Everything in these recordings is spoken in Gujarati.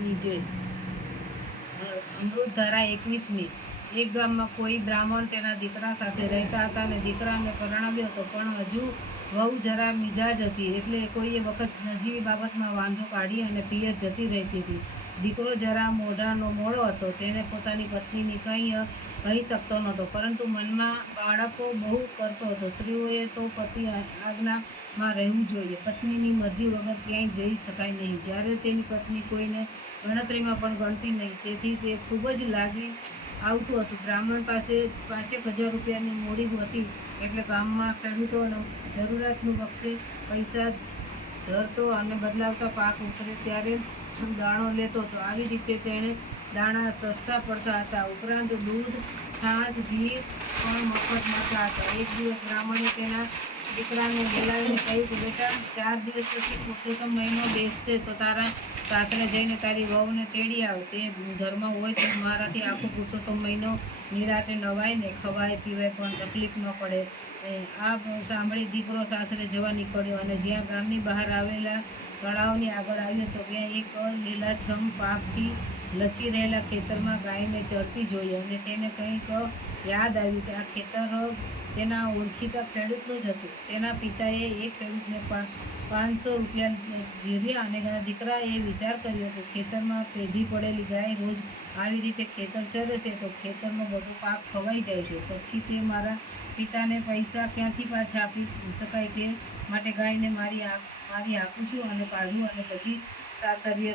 ની જે અમૃત ધારા 21મી। એક ગામમાં કોઈ બ્રાહ્મણ તેના દીકરા સાથે રહેતા હતા અને દીકરાને પરણાવ્યો હતો, પણ હજુ વહુ જરા મિજાજ હતી, એટલે કોઈએ વખત નજીવી બાબતમાં વાંધો કાઢી અને પિયર જતી રહેતી હતી। દીકરો જરા મોઢાનો મોડો હતો, તેને પોતાની પત્નીની કંઈ કહી શકતો નહોતો, પરંતુ મનમાં બાળકો બહુ કરતો હતો। સ્ત્રીઓએ તો પતિ આજ્ઞામાં રહેવું જોઈએ, પત્નીની મરજી વગર ક્યાંય જઈ શકાય નહીં, જ્યારે તેની પત્ની કોઈને ગણતરીમાં પણ ગણતી નહીં, તેથી તે ખૂબ જ લાગી આવતું હતું। બ્રાહ્મણ પાસે 5,000 રૂપિયાની મૂડી હતી, એટલે ગામમાં ખેડૂતો જરૂરિયાતનું વખતે પૈસા ધરતો અને બદલાવતા પાક ઉતરે ત્યારે દાણો લેતો હતો। આવી રીતે તેને દાણા સસ્તા પડતા હતા, ઉપરાંત દૂધ, છાશ, ઘી પણ મફત મળતા હતા। એક દિવસ બ્રાહ્મણે તેના દીકરાને બોલાવીને કહ્યું કે બેટા, 4 દિવસ પછી પુરુષોત્તમ મહિનો બેસશે, તો તારા સાસરે જઈને તારી વહુને તેડી આવ, તે ઘરમાં હોય તો મારાથી આખો પુરુષોત્તમ મહિનો નિરાતે નવાય ને ખવાય પીવાય, પણ તકલીફ ન પડે। આ સાંભળી દીકરો સાસરે જવા નીકળ્યો અને જ્યાં ગામની બહાર આવેલા તળાવની આગળ આવ્યો તો ત્યાં એક લીલાછમ પાકથી લચી રહેલા ખેતરમાં ગાયને ચરતી જોઈ અને તેને કંઈક યાદ આવ્યું કે આ ખેતર તેના ઓળખીતા ખેડૂતનું જ હતું। તેના પિતાએ એ ખેડૂતને 500 રૂપિયા ધીર્યા અને દીકરાએ વિચાર કર્યો કે ખેતરમાં પેઢી પડેલી ગાય રોજ આવી રીતે ખેતર ચરે છે તો ખેતરનો બધો પાક ખવાઈ જાય છે, પછી તે મારા પિતાને પૈસા ક્યાંથી પાછા આપી શકાય, તે માટે ગાયને મારી હાંકું છું અને કાઢું અને પછી સાસરીએ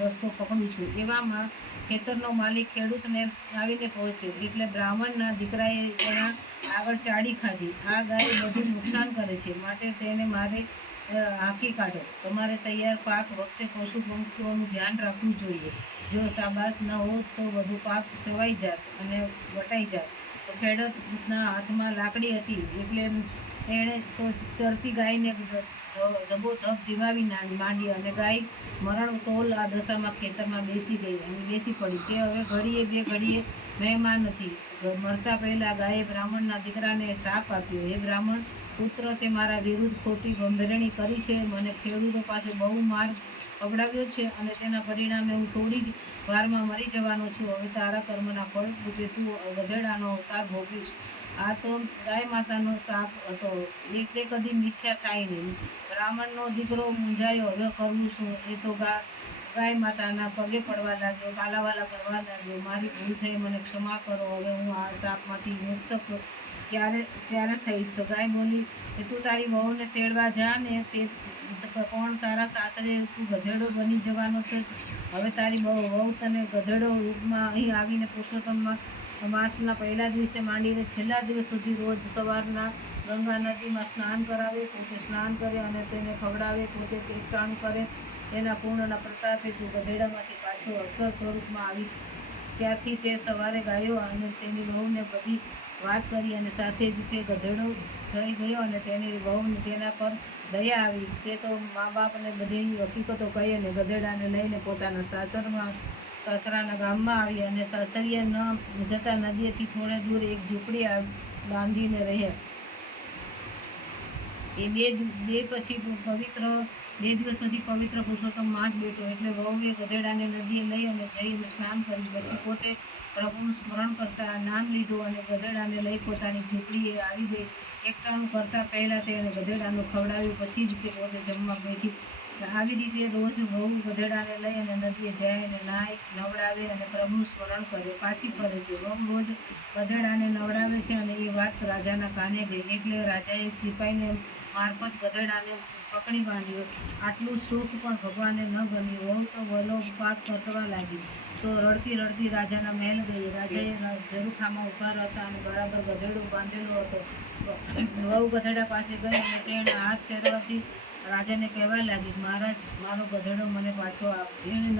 રસ્તો પકડું છું। એવામાં ખેતરનો માલિક ખેડૂતને આવીને પહોંચ્યો, એટલે બ્રાહ્મણના દીકરાએ તેના આગળ ચાડી ખાધી। આ ગાય બધું નુકસાન કરે છે, માટે તેને મારે હાંકી કાઢો। તમારે તૈયાર પાક વખતે પશુ પંખીઓનું ધ્યાન રાખવું જોઈએ, જો શાબાશ ન હોત તો વધુ પાક ચવાઈ જાત અને વટાઈ જાત। તો ખેડૂતના હાથમાં લાકડી હતી, એટલે તેણે તો ચરતી ગાયને ધબોધબ ધીમાવી માંડી અને ગાય મરણતોલ આ દશામાં ખેતરમાં બેસી પડી। તે હવે ઘડીએ બે ઘડીએ મહેમાન હતી। મરતા પહેલા ગાયે બ્રાહ્મણના દીકરાને શાપ આપ્યો, હે બ્રાહ્મણ પુત્ર, તે મારા વિરુદ્ધ ખોટી ગંભેરણી કરી છે, મને ખેડૂતો પાસે બહુ માર ખવડાવ્યો છે અને તેના પરિણામે હું થોડી જ વારમાં મરી જવાનો છું। હવે તારા કર્મના ફળ રૂપે તું ગધેડાનો અવતાર ભોગવીશ। આ તો ગાય માતાનો શાપ હતો, તે કદી મિથ્યા થાય નહીં। બ્રાહ્મણનો દીકરો મૂંઝાયો, હવે કરવું શું? એ તો ગાય માતાના પગે પડવા લાગ્યો, કાલાવાલા કરવા લાગ્યો, મારી ભૂલ થઈ, મને ક્ષમા કરો, હવે હું આ શાપમાંથી મુક્ત ક્યારે થઈશ? તો ગાય બોલી કે તું તારી વહુને તેડવા જા ને, તે કોણ તારા સાસરે તું ગધેડો બની જવાનો છે? હવે તારી વહુ તને ગધેડો રૂપમાં અહીં આવીને પુરુષોત્તમ માસના પહેલા દિવસે માંડીને છેલ્લા દિવસ સુધી રોજ સવારના ગંગા નદીમાં સ્નાન કરાવે, પોતે સ્નાન કરે અને તેને ખવડાવે, પોતે એકટાણું કરે, તેના પૂર્ણના પ્રતાપે તું ગધેડામાંથી પાછો અસર સ્વરૂપમાં આવીશ। ત્યારથી તે સવારે ગાયો અને તેની વહુને બધી વાત કરી અને સાથે જ તે ગધેડો થઈ ગયો અને તેની વહુને તેના પર દયા આવી। તે તો મા બાપને બધી હકીકતો કહી અને ગધેડાને લઈને પોતાના સાસરાના ગામમાં આવી અને સાસરીએ ન જતા નદીએથી થોડે દૂર એક ઝૂંપડી બાંધીને રહ્યા। એ બે દિવસ પછી પવિત્ર પુરુષોત્તમ માસ બેઠો, એટલે વહુએ ગધેડાને નદીએ લઈ અને જઈને સ્નાન કર્યું, પછી પોતે પ્રભુનું સ્મરણ કરતા નામ લીધું અને ગધેડાને લઈ પોતાની ઝૂંપડીએ આવી ગઈ। એકટાણું કરતા પહેલા તેણે ગધેડાનું ખવડાવ્યું, પછી જ તે પોતે જમવા બેઠી। આવી રીતે રોજ વહુ ગધેડાને લઈ અને નદીએ જાય અને નાય નવડાવે અને પ્રભુનું સ્મરણ કરે પાછી ફરે છે। વહુ રોજ ગધેડાને નવડાવે છે અને એ વાત રાજાના કાને ગઈ, એટલે રાજાએ સિપાહીને મારફત ગધેડાને પકડી બાંધ્યો। આટલું સુખ પણ ભગવાનને ન ગમ્યું। વહુ તો વલોપાત કરવા લાગી, તો રડતી રડતી રાજાના મહેલ ગઈ। રાજાએ ઝરૂખામાં ઊભા હતા અને બરાબર ગધેડો બાંધેલો હતો। વહુ ગધેડા પાસે ગઈ અને તેણે હાથ ફેરવતી રાજાને કહેવા લાગી, મહારાજ, મારો ગધેડો મને પાછો આપ। એણે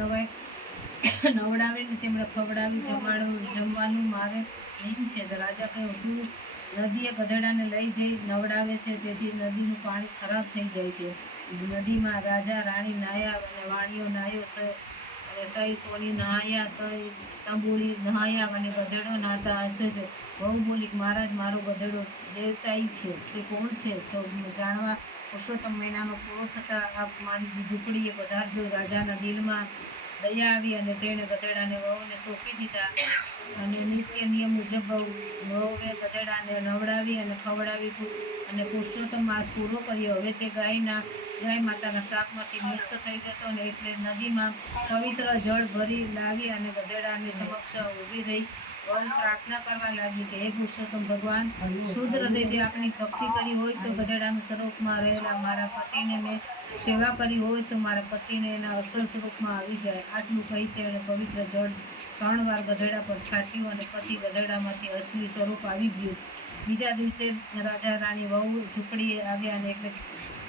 નવડાવીને તેમણે ખવડાવી જમવાનું મારે નિયમ છે। રાજા કહ્યું, તું નદીએ ગધેડાને લઈ જઈ નવડાવે છે, તેથી નદીનું પાણી ખરાબ થઈ જાય છે। નદીમાં રાજા રાણી નાહ્યા અને વાણિયો નાહ્યો અને સઈ સોની નહાયા, તંબુળી નહાયા અને ગધેડો નાહતા હસે છે। વહુ બોલી, મહારાજ, મારો ગધેડો દેવતાઈ છે, તે કોણ છે? તો જાણવા પુરુષોત્તમ મહિનાનો પૂરો થતાં આપ મારી ઝૂંપડીએ પધારજો। રાજાના દિલમાં દયા આવી અને તેણે ગધેડાને વહુને સોંપી દીધા. અને નિત્ય નિયમ મુજબ વહુએ ગધેડાને નવડાવી અને ખવડાવી અને પુરુષોત્તમ માસ પૂરો કર્યો. હવે તે ગાય માતાના શાકમાંથી મુક્ત થઈ જતો ને એટલે નદીમાં પવિત્ર જળ ભરી લાવી અને ગધેડાની સમક્ષ ઊભી રહી વહુ પ્રાર્થના કરવા લાગી કે હે પુરુષોત્તમ ભગવાન, શુદ્ધ હૃદયથી આપની ભક્તિ કરી હોય તો ગધેડાના સ્વરૂપમાં રહેલા મારા પતિને મેં સેવા કરી હોય તો મારા પતિને એના અસલ સ્વરૂપમાં આવી જાય. આટલું કહી તેણે પવિત્ર જળ 3 વાર ગધેડા પર છાંટ્યું અને પછી ગધેડામાંથી અસલી સ્વરૂપ આવી ગયું. બીજા દિવસે રાજા રાણી વહુ ઝૂંપડીએ આવ્યા અને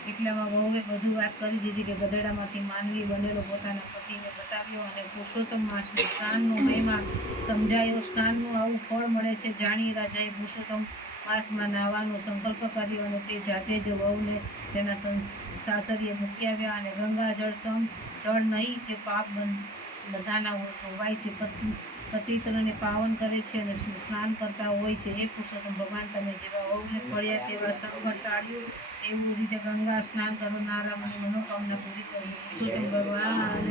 એટલામાં વહુએ બધું વાત કરી દીધી કે ગધેડામાંથી માનવી બનેલો પોતાના પતિને બતાવ્યો અને પુરુષોત્તમ માસના સ્નાનનો મહિમા સમજાયો. સ્નાનનું આવું ફળ મળે છે જાણી રાજાએ પુરુષોત્તમ માસમાં નાહવાનો સંકલ્પ કર્યો અને તે જાતે જ વહુને તેના સાસરીએ મૂકી આવ્યા. અને ગંગાજળ સમ જળ નહીં જે પાપ બધાના ધોવાય છે, પતિત્રને પાવન કરે છે અને સ્નાન કરતા હોય છે. એ પુરુષોત્તમ ભગવાન, તમે જેવા વહુને ફળ્યા તેવા સંકટ ટાળ્યું એવું રીતે ગંગા સ્નાન કરનારાની મનોકામના પૂરી કરી. પુરુષોત્તમ ભગવાન